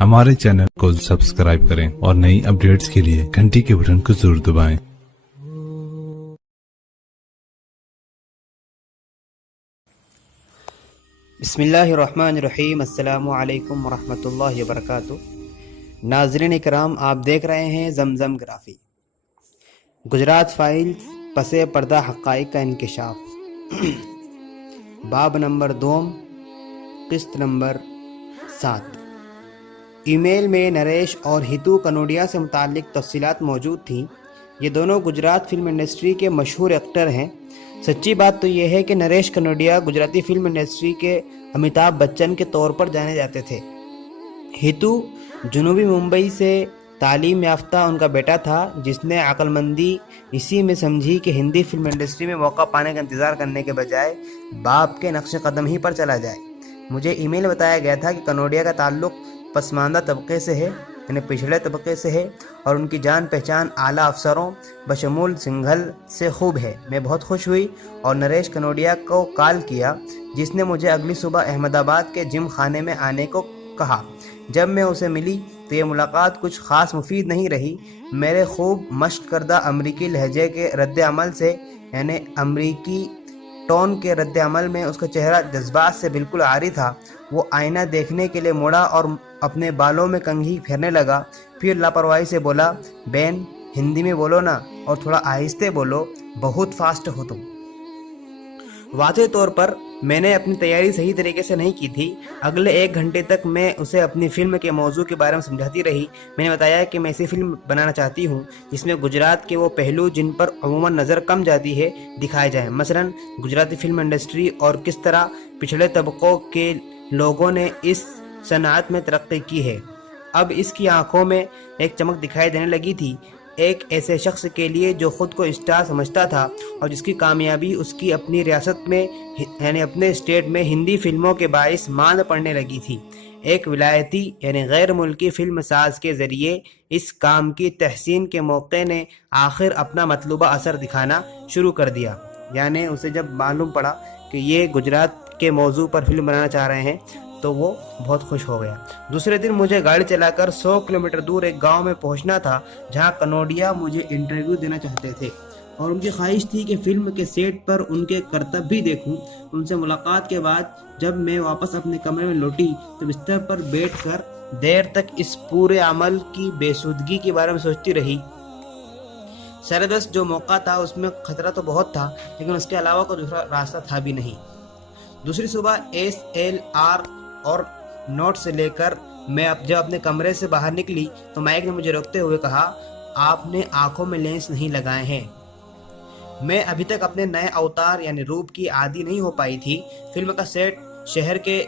हमारे चैनल को सब्सक्राइब करें और नई अपडेट्स के लिए घंटी के बटन को जरूर दबाएं। बिस्मिल्लाहिर्रहमानिर्रहीम। अस्सलामु अलैकुम वरहमतुल्लाहि वबरकातुह। नाज़रीन इकराम, आप देख रहे हैं ज़मज़म ग्राफी। गुजरात फाइल्स, पसे पर्दा हक़ाइक़ का इंकिशाफ, बाब नंबर 2, किस्त नंबर 7। ईमेल में नरेश और हितू कनोडिया से मुताल्लिक़ तफ़सीलात मौजूद थीं। ये दोनों गुजरात फिल्म इंडस्ट्री के मशहूर एक्टर हैं। सच्ची बात तो ये है कि नरेश कनोडिया गुजराती फिल्म इंडस्ट्री के अमिताभ बच्चन के तौर पर जाने जाते थे। हितू जनूबी मुंबई से तालीम याफ्ता उनका बेटा था, जिसने अक्लमंदी इसी में समझी कि हिंदी फिल्म इंडस्ट्री में मौका पाने का इंतज़ार करने के बजाय बाप के नक्श कदम ही पर चला जाए। मुझे ईमेल में बताया गया था कि कनोडिया का ताल्लुक़ पसमानदा तबके से है, यानी पिछड़े तबके से है, और उनकी जान पहचान आला अफसरों बशमूल सिंघल से खूब है। मैं बहुत खुश हुई और नरेश कनोडिया को कॉल किया, जिसने मुझे अगली सुबह अहमदाबाद के जिम खाने में आने को कहा। जब मैं उसे मिली तो ये मुलाकात कुछ ख़ास मुफीद नहीं रही। मेरे खूब मश्क करदा अमरीकी लहजे के रद्द अमल से, यानी अमरीकी टोन के रद्द अमल में उसका चेहरा जज्बात से बिल्कुल आरी था। वो आईना देखने के लिए मुड़ा और अपने बालों में कंघी फेरने लगा। फिर लापरवाही से बोला, बेन, हिंदी में बोलो ना, और थोड़ा आहिस्ते बोलो, बहुत फास्ट हो तुम। वाज़े तौर पर मैंने अपनी तैयारी सही तरीके से नहीं की थी। अगले 1 घंटे तक मैं उसे अपनी फ़िल्म के मौजू के बारे में समझाती रही। मैंने बताया कि मैं ऐसी फ़िल्म बनाना चाहती हूँ जिसमें गुजरात के वो पहलू जिन पर अमूमन नज़र कम जाती है दिखाए जाएँ। मसलन गुजराती फ़िल्म इंडस्ट्री और किस तरह पिछड़े तबकों के लोगों ने इस सनअत में तरक्की की है। अब इसकी आंखों में एक चमक दिखाई देने लगी थी, एक ऐसे शख्स के लिए जो ख़ुद को स्टार समझता था और जिसकी कामयाबी उसकी अपनी रियासत में, यानी अपने स्टेट में हिंदी फिल्मों के बाइस मांद पड़ने लगी थी। एक विलायती यानी गैर मुल्की फिल्म साज के ज़रिए इस काम की तहसीन के मौके ने आखिर अपना मतलूबा असर दिखाना शुरू कर दिया। यानी उसे जब मालूम पड़ा कि ये गुजरात के मौजू पर फिल्म बनाना चाह रहे हैं तो वो बहुत खुश हो गया। दूसरे दिन मुझे गाड़ी चलाकर 100 किलोमीटर दूर एक गांव में पहुंचना था, जहां कनोडिया मुझे इंटरव्यू देना चाहते थे और उनकी ख्वाहिश थी कि फिल्म के सेट पर उनके करतब भी देखूं। उनसे मुलाकात के बाद जब मैं वापस अपने कमरे में लौटी तो बिस्तर पर बैठकर देर तक इस पूरे अमल की बेसुदगी के बारे में सोचती रही। 10:30 जो मौका था उसमें खतरा तो बहुत था, लेकिन उसके अलावा कोई दूसरा रास्ता था भी नहीं। दूसरी सुबह SLR और नोट से लेकर मैं जब अपने कमरे से बाहर निकली तो माइक ने मुझे रोकते हुए कहा, आपने आंखों में लेंस नहीं लगाए हैं। मैं अभी तक अपने नए अवतार यानी रूप की आदी नहीं हो पाई थी। फिल्म का सेट शहर के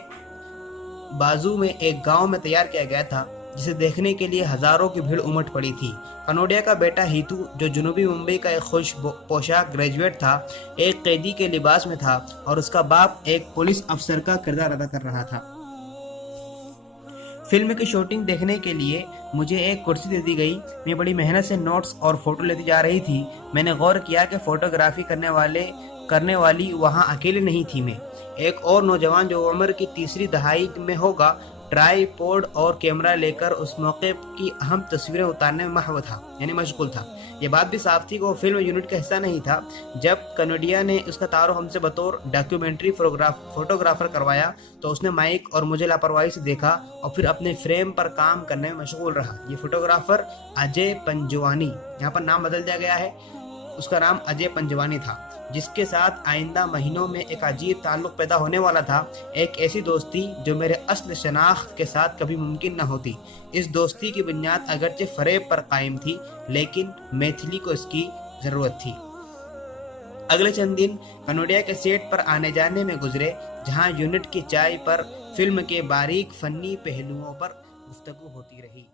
बाजू में एक गांव में तैयार किया गया था, जिसे देखने के लिए हजारों की भीड़ उमड़ पड़ी थी। कनोडिया का बेटा हितू, जो जनूबी मुंबई का एक खुश पोशाक ग्रेजुएट था, एक कैदी के लिबास में था और उसका बाप एक पुलिस अफसर का किरदार अदा कर रहा था। फिल्म की शूटिंग देखने के लिए मुझे एक कुर्सी दे दी गई। मैं बड़ी मेहनत से नोट्स और फोटो लेती जा रही थी। मैंने गौर किया कि फोटोग्राफी करने वाली वहाँ अकेले नहीं थी। मैं एक और नौजवान जो उम्र की तीसरी दहाई में होगा, ट्राईपोड और कैमरा लेकर उस मौके की अहम तस्वीरें उतारने में मशगूल था। ये बात भी साफ थी कि वो फिल्म यूनिट का हिस्सा नहीं था। जब कनोडिया ने उसका तारुफ हमसे बतौर डॉक्यूमेंट्री फोटोग्राफर करवाया तो उसने माइक और मुझे लापरवाही से देखा और फिर अपने फ्रेम पर काम करने में मशगूल रहा। ये फोटोग्राफर अजय पंजवानी, यहाँ पर नाम बदल दिया गया है, उसका नाम अजय पंजवानी था, जिसके साथ आइंदा महीनों में एक अजीब ताल्लुक़ पैदा होने वाला था। एक ऐसी दोस्ती जो मेरे असल शनाख्त के साथ कभी मुमकिन न होती। इस दोस्ती की बुनियाद अगरचे फ़रेब पर कायम थी, लेकिन मैथिली को इसकी ज़रूरत थी। अगले चंद दिन कनोडिया के सेट पर आने जाने में गुजरे, जहां यूनिट की चाय पर फिल्म के बारीक फ़नी पहलुओं पर गुफ्तगू होती रही।